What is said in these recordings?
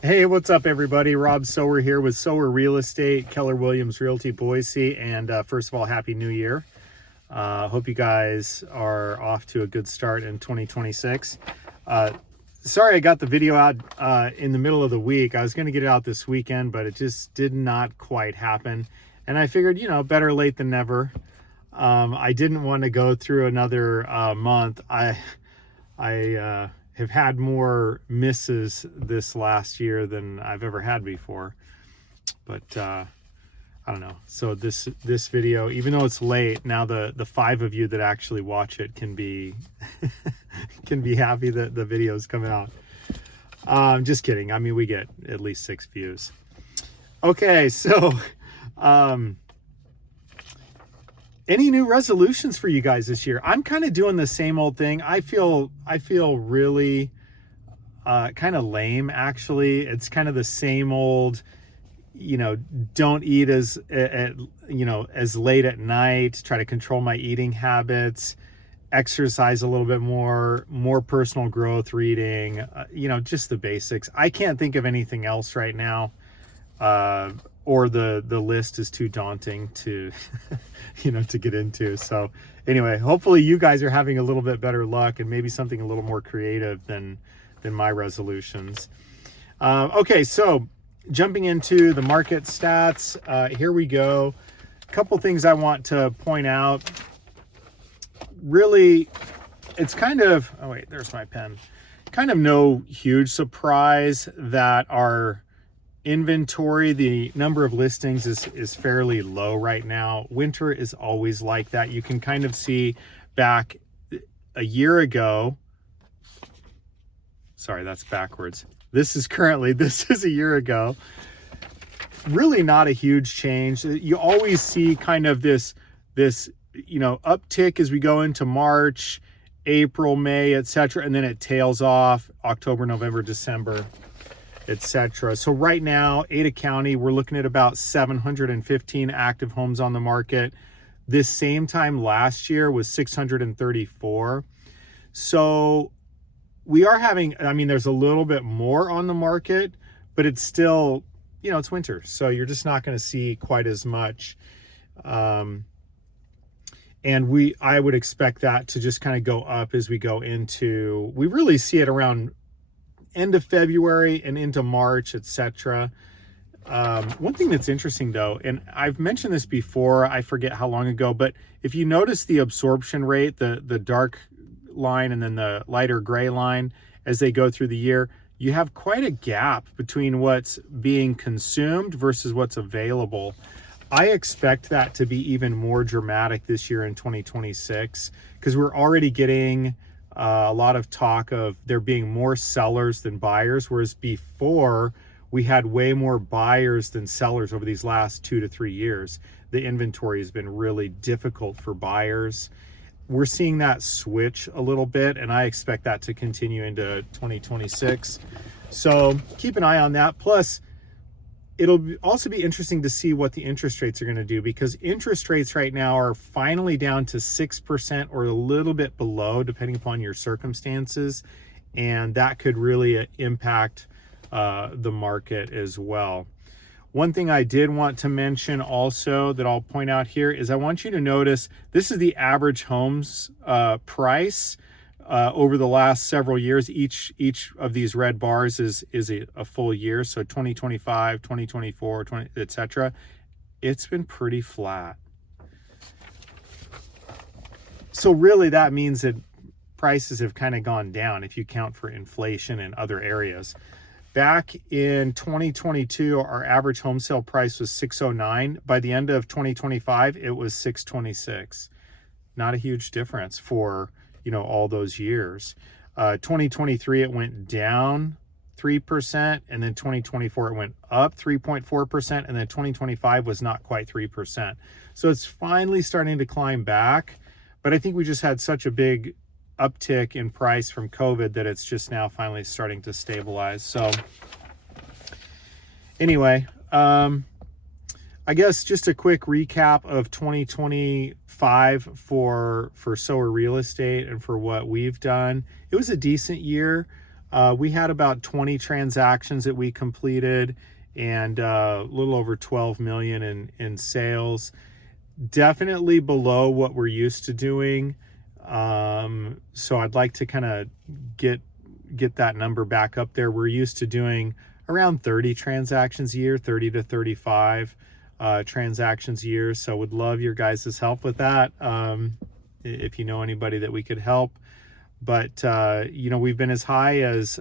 Hey, what's up, everybody? Rob Sower here with Sower Real Estate, Keller Williams Realty, Boise. And first of all, Happy New Year. Hope you guys are off to a good start in 2026. Sorry I got the video out in the middle of the week. I was going to get it out this weekend, but it just did not quite happen. And I figured, better late than never. I didn't want to go through another month. I have had more misses this last year than I've ever had before, but I don't know. So this video, even though it's late now, the 5 of you that actually watch it can be can be happy that the video is coming out. Just kidding. I mean, we get at least 6 views. Okay, so any new resolutions for you guys this year? I'm kind of doing the same old thing. I feel really kind of lame, actually. It's kind of the same old, don't eat as late at night, try to control my eating habits, exercise a little bit more personal growth, reading, just the basics. I can't think of anything else right now. Or the list is too daunting to to get into. So anyway, hopefully you guys are having a little bit better luck and maybe something a little more creative than my resolutions. Okay, so jumping into the market stats, here we go. A couple things I want to point out. Really, it's kind of, oh wait, there's my pen. Kind of no huge surprise that our inventory, the number of listings is fairly low right now. Winter is always like that. You can kind of see back a year ago. Sorry, that's backwards. This is a year ago. Really not a huge change. You always see kind of this uptick as we go into March, April, May, etc., and then it tails off October, November, December, etc. So right now, Ada County, we're looking at about 715 active homes on the market. This same time last year was 634. So we are having, there's a little bit more on the market, but it's still, it's winter. So you're just not going to see quite as much. And I would expect that to just kind of go up as we go into, we really see it around end of February and into March, etc. One thing that's interesting though, and I've mentioned this before, I forget how long ago, but if you notice the absorption rate, the dark line and then the lighter gray line as they go through the year, you have quite a gap between what's being consumed versus what's available. I expect that to be even more dramatic this year in 2026 because we're already getting a lot of talk of there being more sellers than buyers, whereas before we had way more buyers than sellers over these last 2 to 3 years. The inventory has been really difficult for buyers. We're seeing that switch a little bit, and I expect that to continue into 2026. So keep an eye on that. Plus, it'll also be interesting to see what the interest rates are going to do, because interest rates right now are finally down to 6% or a little bit below, depending upon your circumstances. And that could really impact the market as well. One thing I did want to mention also that I'll point out here is I want you to notice this is the average homes price over the last several years. Each of these red bars is a full year, so 2025, 2024, etc. It's been pretty flat. So really that means that prices have kind of gone down if you count for inflation in other areas. Back in 2022, our average home sale price was $609. By the end of 2025, it was $626. Not a huge difference for all those years. 2023 it went down 3%, and then 2024 it went up 3.4%, and then 2025 was not quite 3%. So it's finally starting to climb back, but I think we just had such a big uptick in price from COVID that it's just now finally starting to stabilize. So anyway, I guess just a quick recap of 2025 for Sower Real Estate and for what we've done. It was a decent year. We had about 20 transactions that we completed, and a little over 12 million in sales. Definitely below what we're used to doing. So I'd like to kind of get that number back up there. We're used to doing around 30 transactions a year, 30 to 35 transactions a year. So would love your guys' help with that. If you know anybody that we could help. But you know, we've been as high as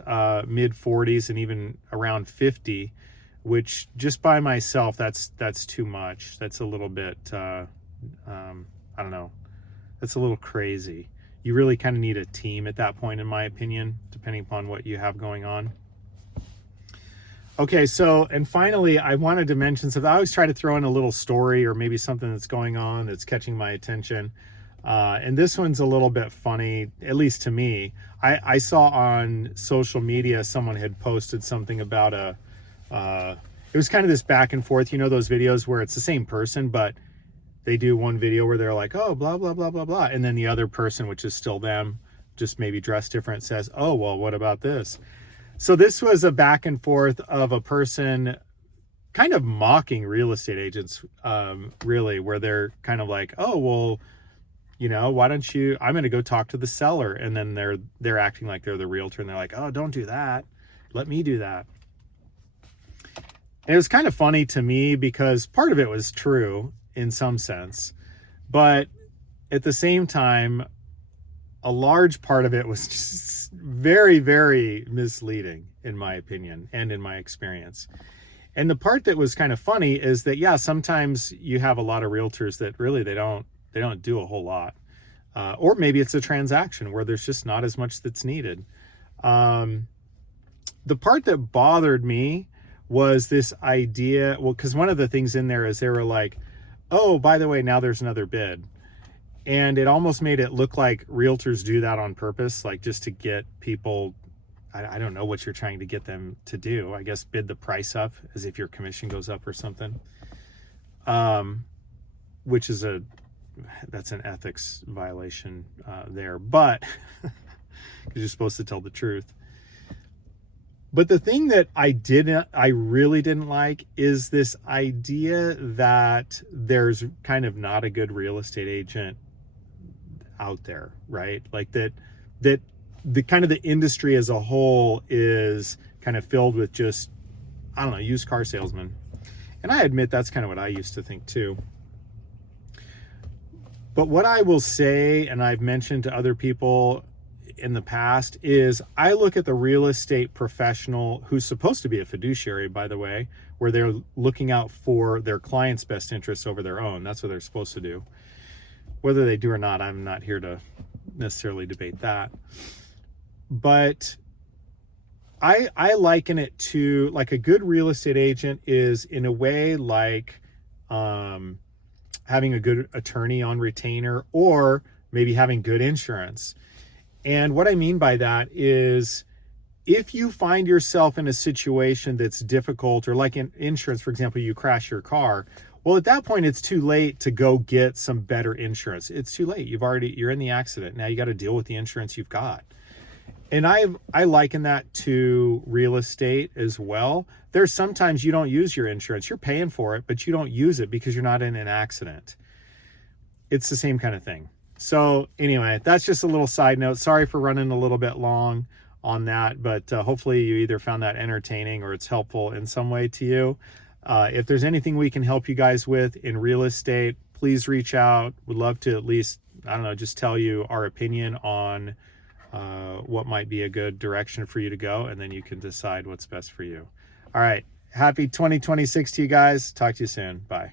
mid 40s and even around 50, which just by myself, that's too much. That's a little bit I don't know, that's a little crazy. You really kind of need a team at that point, in my opinion, depending upon what you have going on. Okay, so, and finally, I wanted to mention something. I always try to throw in a little story or maybe something that's going on that's catching my attention. And this one's a little bit funny, at least to me. I saw on social media someone had posted something about it was kind of this back and forth, you know, those videos where it's the same person, but they do one video where they're like, oh, blah, blah, blah, blah, blah. And then the other person, which is still them, just maybe dressed different, says, oh, well, what about this? So this was a back and forth of a person kind of mocking real estate agents, really, where they're kind of like, oh, well, you know, why don't you, I'm going to go talk to the seller. And then they're acting like they're the realtor, and they're like, oh, don't do that. Let me do that. And it was kind of funny to me because part of it was true in some sense, but at the same time, a large part of it was just very, very misleading, in my opinion and in my experience. And the part that was kind of funny is that, yeah, sometimes you have a lot of realtors that really they don't do a whole lot, or maybe it's a transaction where there's just not as much that's needed. The part that bothered me was this idea, well, because one of the things in there is they were like, oh, by the way, now there's another bid. And it almost made it look like realtors do that on purpose, like just to get people, I don't know what you're trying to get them to do. I guess bid the price up as if your commission goes up or something. Which is that's an ethics violation there, but because you're supposed to tell the truth. But the thing that I really didn't like is this idea that there's kind of not a good real estate agent out there, right? Like that the kind of the industry as a whole is kind of filled with just, I don't know, used car salesmen. And I admit that's kind of what I used to think too. But what I will say, and I've mentioned to other people in the past, is I look at the real estate professional who's supposed to be a fiduciary, by the way, where they're looking out for their client's best interests over their own. That's what they're supposed to do. Whether they do or not, I'm not here to necessarily debate that. But I liken it to, like, a good real estate agent is in a way like having a good attorney on retainer, or maybe having good insurance. And what I mean by that is, if you find yourself in a situation that's difficult, or like in insurance, for example, you crash your car, well, at that point, it's too late to go get some better insurance. It's too late. You're in the accident. Now you got to deal with the insurance you've got. And I liken that to real estate as well. There's sometimes you don't use your insurance. You're paying for it, but you don't use it because you're not in an accident. It's the same kind of thing. So anyway, that's just a little side note. Sorry for running a little bit long on that, but hopefully you either found that entertaining or it's helpful in some way to you. If there's anything we can help you guys with in real estate, please reach out. We'd love to at least, I don't know, just tell you our opinion on what might be a good direction for you to go, and then you can decide what's best for you. All right. Happy 2026 to you guys. Talk to you soon. Bye.